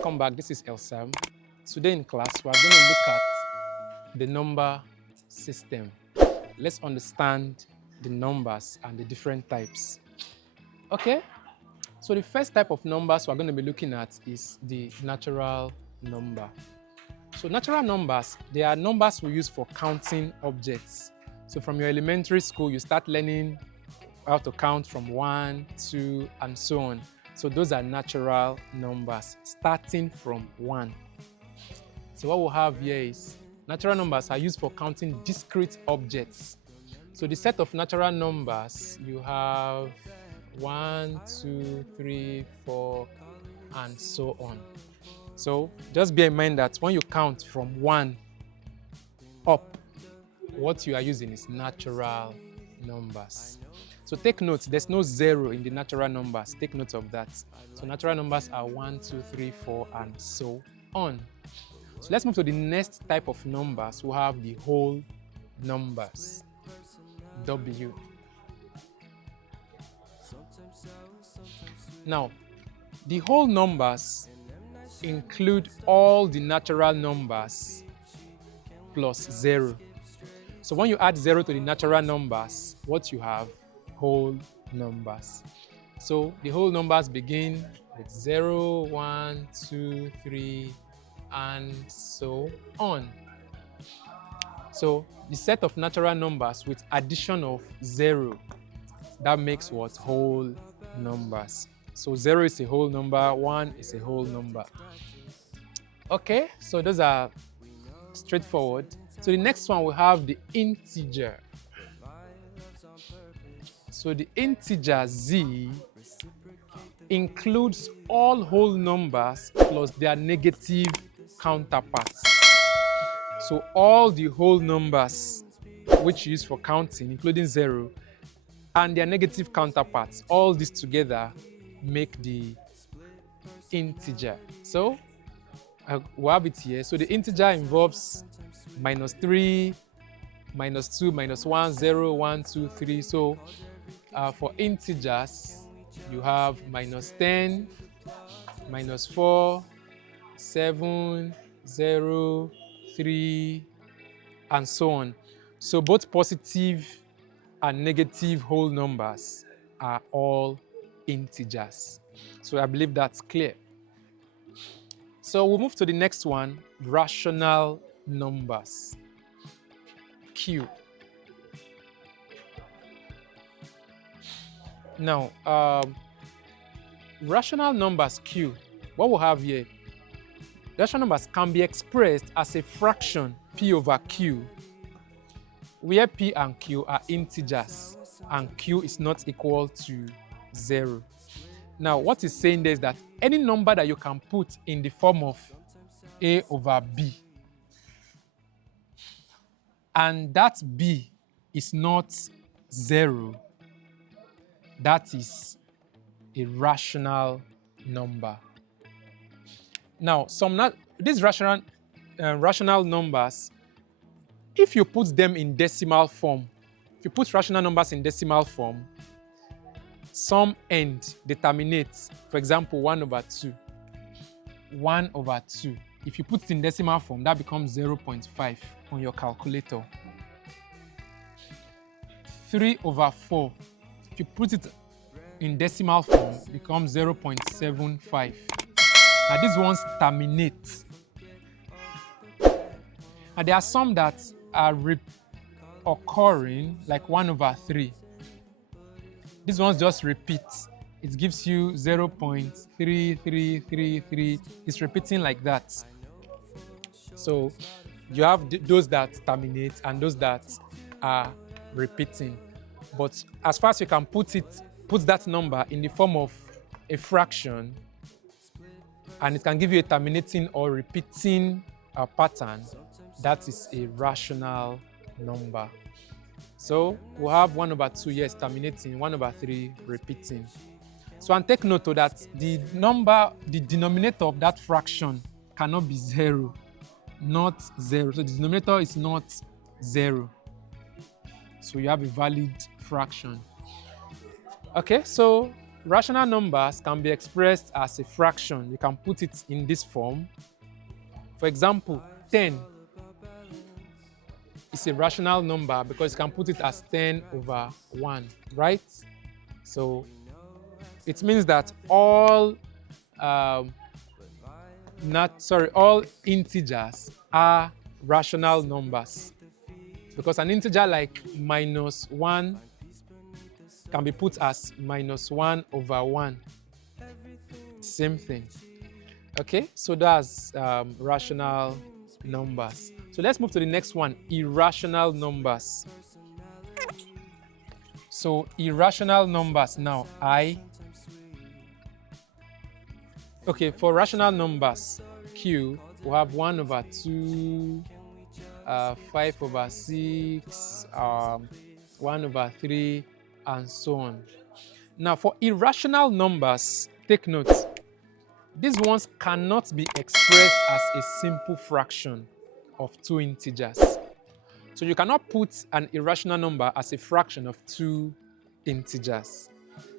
Welcome back. This is Samm. Today in class, we are going to look at the number system. Let's understand the numbers and the different types. Okay? So the first type of numbers we're going to be looking at is the natural number. So natural numbers, they are numbers we use for counting objects. So from your elementary school, you start learning how to count from 1, 2, and so on. So those are natural numbers, starting from 1. So what we'll have here is natural numbers are used for counting discrete objects. So the set of natural numbers, you have 1, 2, 3, 4, and so on. So just bear in mind that when you count from 1 up, what you are using is natural numbers. So take note, there's no 0 in the natural numbers. Take note of that. So natural numbers are 1, 2, 3, 4, and so on. So let's move to the next type of numbers. We have the whole numbers, W. Now, the whole numbers include all the natural numbers plus 0. So when you add 0 to the natural numbers, what you have? Whole numbers. So the whole numbers begin with 0, 1, 2, 3, and so on. So the set of natural numbers with addition of 0, that makes what? Whole numbers. So 0 is a whole number, 1 is a whole number. Okay, so those are straightforward. So the next one we have the integer. So the integer z includes all whole numbers plus their negative counterparts. So all the whole numbers which you use for counting, including 0, and their negative counterparts, all this together make the integer. So we have it here. So the integer involves -3, -2, -1, 0, 1, 2, 3. So for integers, you have -10, -4, 7, 0, 3, and so on. So both positive and negative whole numbers are all integers. So I believe that's clear. So we'll move to the next one, rational numbers, Q. Now, rational numbers Q, what we'll have here, rational numbers can be expressed as a fraction P over Q, where P and Q are integers and Q is not equal to 0. Now, what it's saying there is that any number that you can put in the form of A over B, and that B is not 0, that is a rational number. Now, these rational numbers, if you put them in decimal form, if you put rational numbers in decimal form, some end determinates, for example, 1 over 2. 1 over 2. If you put it in decimal form, that becomes 0.5 on your calculator. 3 over 4. If you put it in decimal form, it becomes 0.75. Now these ones terminate. And there are some that are occurring, like 1 over 3. These ones just repeat. It gives you 0.3333. It's repeating like that. So you have those that terminate and those that are repeating. But as far as you can put that number in the form of a fraction, and it can give you a terminating or repeating pattern, that is a rational number. So we'll have 1 over 2, yes, terminating, 1 over 3, repeating. So and take note that the denominator of that fraction cannot be 0, not 0. So the denominator is not 0. So you have a valid fraction. Okay, so rational numbers can be expressed as a fraction. You can put it in this form. For example, 10 is a rational number because you can put it as 10 over 1, right? So it means that all all integers are rational numbers, because an integer like -1 can be put as -1 over 1. Same thing. Okay, so that's rational numbers. So let's move to the next one, irrational numbers. So irrational numbers now, okay, for rational numbers, Q, we have 1 over 2, 5 over 6, 1 over 3, and so on. Now, for irrational numbers, take note, these ones cannot be expressed as a simple fraction of 2 integers. So you cannot put an irrational number as a fraction of 2 integers.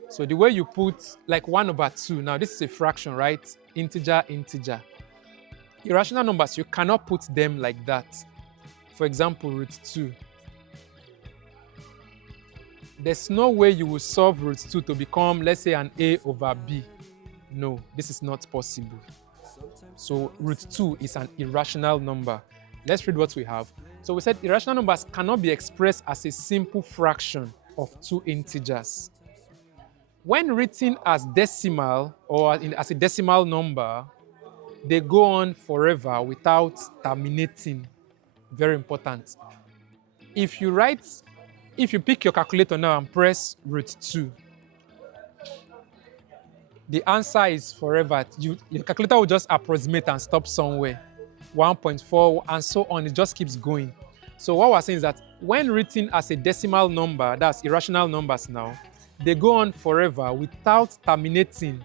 So the way you put, like 1 over 2, now this is a fraction, right? Integer, integer. Irrational numbers, you cannot put them like that. For example, √2. There's no way you will solve √2 to become, let's say, an A over B. No, this is not possible. So √2 is an irrational number. Let's read what we have. So we said irrational numbers cannot be expressed as a simple fraction of 2 integers. When written as decimal or as a decimal number, they go on forever without terminating. Very important. If you pick your calculator now and press √2, the answer is forever. Your calculator will just approximate and stop somewhere. 1.4 and so on, it just keeps going. So what we're saying is that when written as a decimal number, that's irrational numbers now, they go on forever without terminating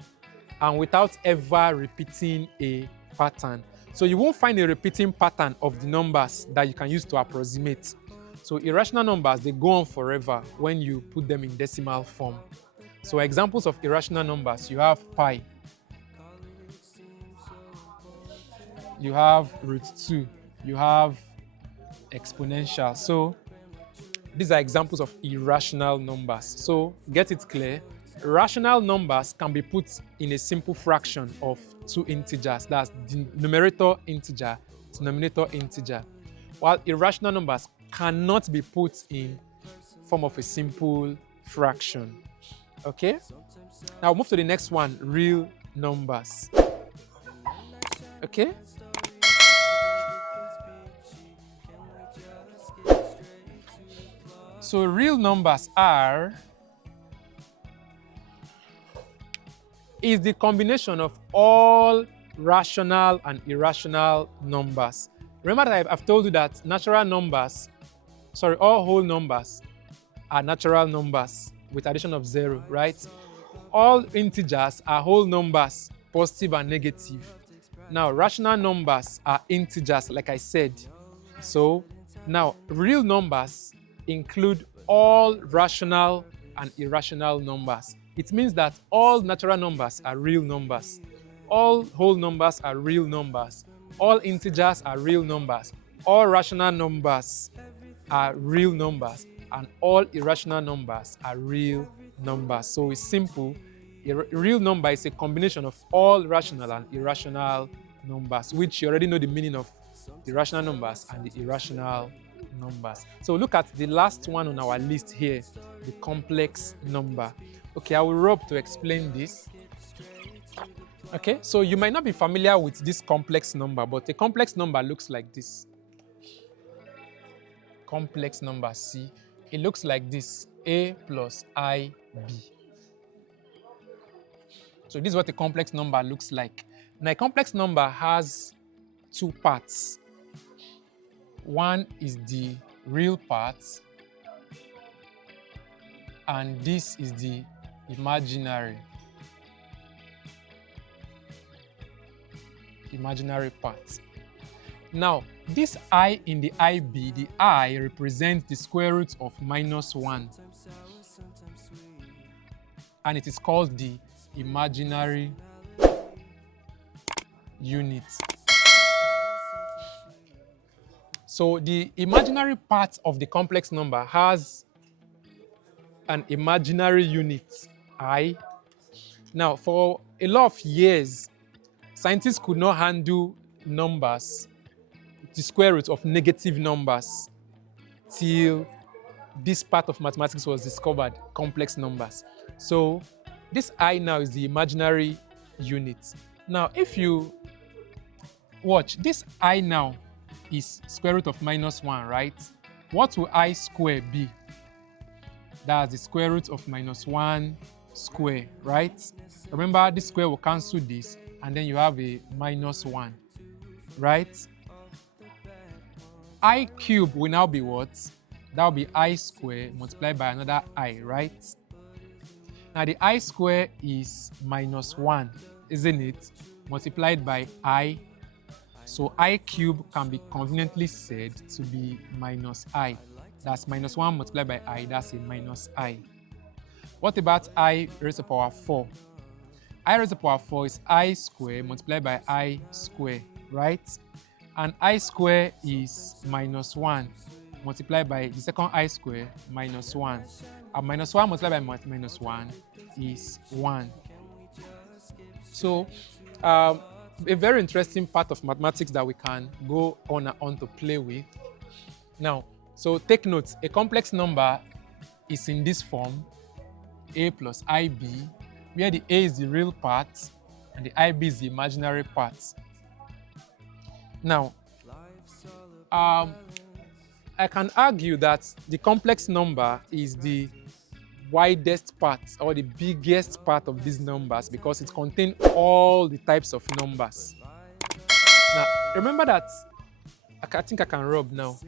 and without ever repeating a pattern. So you won't find a repeating pattern of the numbers that you can use to approximate. So irrational numbers, they go on forever when you put them in decimal form. So examples of irrational numbers, you have pi, you have √2, you have exponential. So these are examples of irrational numbers. So get it clear. Rational numbers can be put in a simple fraction of 2 integers. That's the numerator integer, denominator integer. While irrational numbers cannot be put in form of a simple fraction. Okay? Now we'll move to the next one, real numbers. Okay? So real numbers is the combination of all rational and irrational numbers. Remember that I've told you that all whole numbers are natural numbers with addition of 0, right? All integers are whole numbers, positive and negative. Now, rational numbers are integers, like I said. So now, real numbers include all rational and irrational numbers. It means that all natural numbers are real numbers. All whole numbers are real numbers. All integers are real numbers. All rational numbers are real numbers. And all irrational numbers are real numbers. So it's simple. A real number is a combination of all rational and irrational numbers, which you already know the meaning of the rational numbers and the irrational numbers. So look at the last one on our list here, the complex number. Okay, I will Rob to explain this. Okay, so you might not be familiar with this complex number, but a complex number looks like this. Complex number C, it looks like this, A plus IB. So this is what a complex number looks like. Now a complex number has 2 parts. One is the real part, and this is the imaginary part. Now, this I in the IB, the I represents the square root of -1. and it is called the imaginary unit. So the imaginary part of the complex number has an imaginary unit, I. Now, for a lot of years, scientists could not handle numbers, the square root of negative numbers, till this part of mathematics was discovered, complex numbers. So this I now is the imaginary unit. Now, if you watch, this I now is square root of -1, right? What will I square be? That's the square root of -1 square, right? Remember, this square will cancel this, and then you have a -1, right? I cube will now be what? That will be I square multiplied by another I, right? Now the I square is -1, isn't it? Multiplied by I. So I cube can be conveniently said to be -I. That's -1 multiplied by I, that's a -I. What about I raised to the power 4? I raised to the power 4 is I square multiplied by I square, right? And I square is -1 multiplied by the second I square, -1. And -1 multiplied by -1 is 1. So a very interesting part of mathematics that we can go on and on to play with. Now, so take note, a complex number is in this form, a plus ib, where the a is the real part and the ib is the imaginary part. Now, I can argue that the complex number is the widest part or the biggest part of these numbers because it contains all the types of numbers. Now, remember that, I think I can rub now.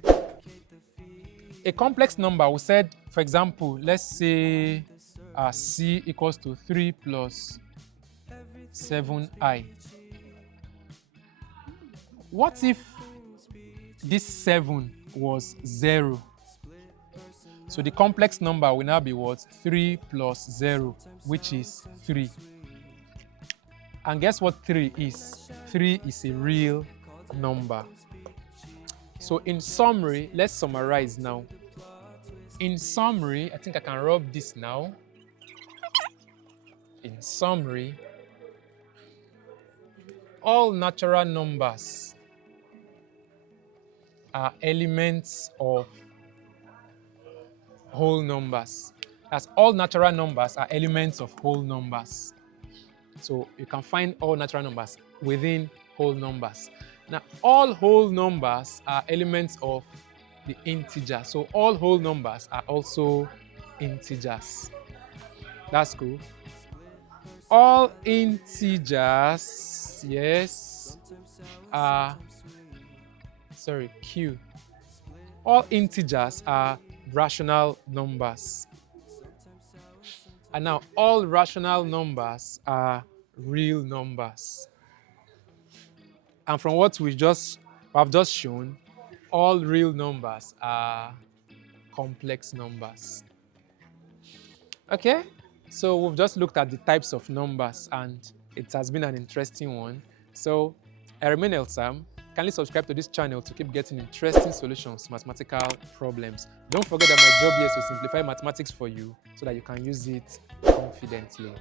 A complex number, we said, for example, let's say C equals to 3 plus 7i. What if this 7 was 0? So the complex number will now be what? 3 plus 0, which is 3. And guess what 3 is? 3 is a real number. So in summary, let's summarize now. In summary, I think I can rub this now. In summary, all natural numbers are elements of whole numbers. As all natural numbers are elements of whole numbers. So you can find all natural numbers within whole numbers. Now, all whole numbers are elements of the integer. So all whole numbers are also integers. That's cool. All integers, yes, are, Q. All integers are rational numbers. And now all rational numbers are real numbers. And from what we have just shown, all real numbers are complex numbers. Okay, so we've just looked at the types of numbers and it has been an interesting one. So I remain Samm. Kindly subscribe to this channel to keep getting interesting solutions to mathematical problems. Don't forget that my job here is to simplify mathematics for you so that you can use it confidently.